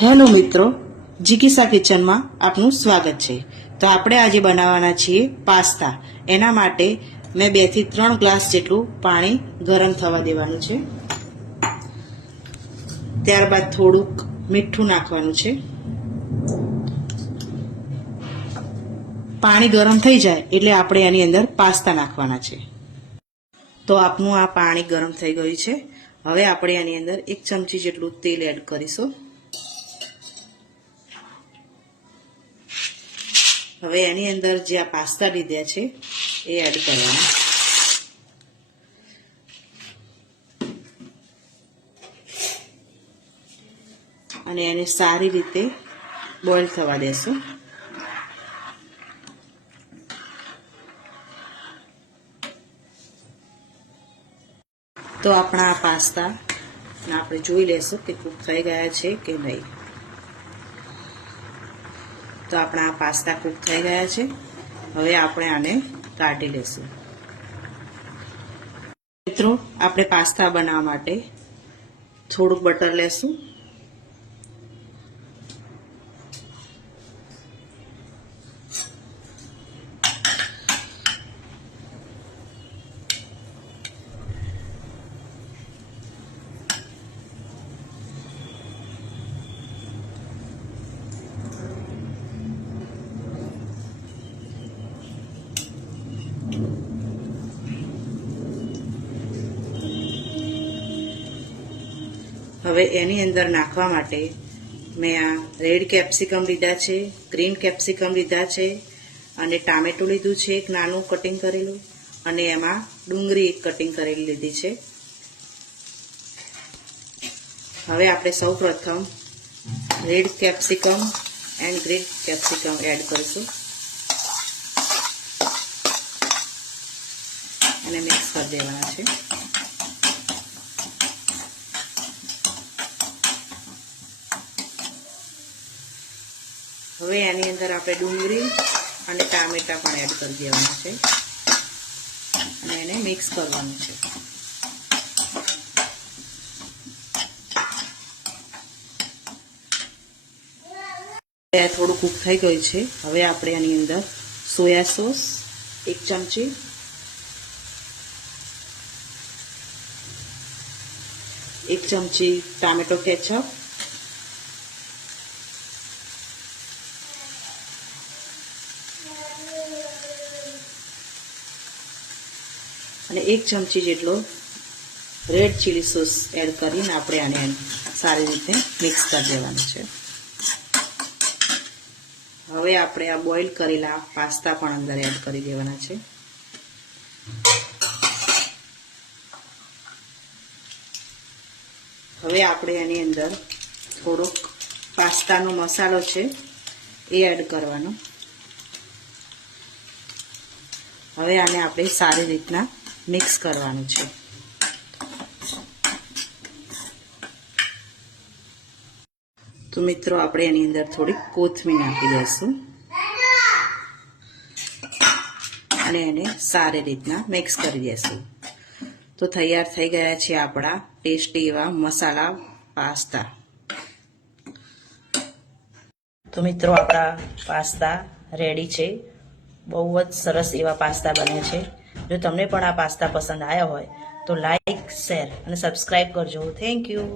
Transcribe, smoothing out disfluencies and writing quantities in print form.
Hello મિત્રો, જીગીસા કિચનમાં આપનું સ્વાગત છે। તો આપણે આજે બનાવવાના છીએ પાસ્તા। એના માટે મેં 2 થી 3 ગ્લાસ જેટલું પાણી ગરમ થવા દેવાનું છે। ત્યારબાદ થોડુંક મીઠું નાખવાનું છે। પાણી ગરમ થઈ જાય એટલે આપણે આની અંદર પાસ્તા નાખવાના છે। તો આપનું આ પાણી ગરમ થઈ ગયું છે। હવે આપણે આની અંદર 1 ચમચી જેટલું તેલ એડ કરીશું। હવે એની અંદર જે આ પાસ્તા લીધા છે એ એડ કરવાના અને એને સારી રીતે બોઇલ થવા દેશું। તો આપણા આ પાસ્તા આપણે જોઈ લેશું કે કૂક થઈ ગયા છે કે નહીં। તો આપણા પાસ્તા કૂક થઈ ગયા છે। હવે આપણે આને કાઢી લેશું। મિત્રો, આપણે પાસ્તા બનાવવા માટે થોડુંક બટર લેશું। હવે એની અંદર નાખવા માટે મેં આ રેડ કેપ્સિકમ લીધા છે, ગ્રીન કેપ્સિકમ લીધા છે અને ટામેટું લીધું છે એક નાનું કટિંગ કરેલું, અને એમાં ડુંગળી એક કટિંગ કરેલી લીધી છે। હવે આપણે સૌપ્રથમ red capsicum and green capsicum add કરીશું અને મિક્સ કરી દેવાના છે। હવે આની અંદર આપણે ડુંગળી અને ટામેટા પણ એડ કરી દેવાના છે અને એને મિક્સ કરવાનું છે। થોડું કૂક થઈ ગયું છે। હવે આપણે આની અંદર સોયા સોસ 1 ચમચી, એક ચમચી ટામેટો કેચઅપ, અને 1 ચમચી જેટલો રેડ ચીલી સોસ એડ કરીને આપણે આને સારી રીતે મિક્સ કરી દેવાનું છે। હવે આપણે આ બોઇલ કરેલા પાસ્તા પણ અંદર એડ કરી દેવાના છે। હવે આપણે આની અંદર થોડોક પાસ્તાનો મસાલો છે એ એડ કરવાનો। હવે આને આપણે સારી રીતના મિક્સ કરવાનું છે। તો મિત્રો, આપણે એની અંદર થોડીક કોથમીર નાખી દઈશું અને એને સારી રીતના મિક્સ કરી દઈશું। તો તૈયાર થઈ ગયા છે આપણા ટેસ્ટી એવા મસાલા પાસ્તા। તો મિત્રો, આપણા પાસ્તા રેડી છે। બહુ જ સરસ એવા પાસ્તા બને છે। જો તમને પણ આ પાસ્તા પસંદ આવ્યા હોય તો લાઈક, શેર અને સબસ્ક્રાઈબ કરજો। Thank you.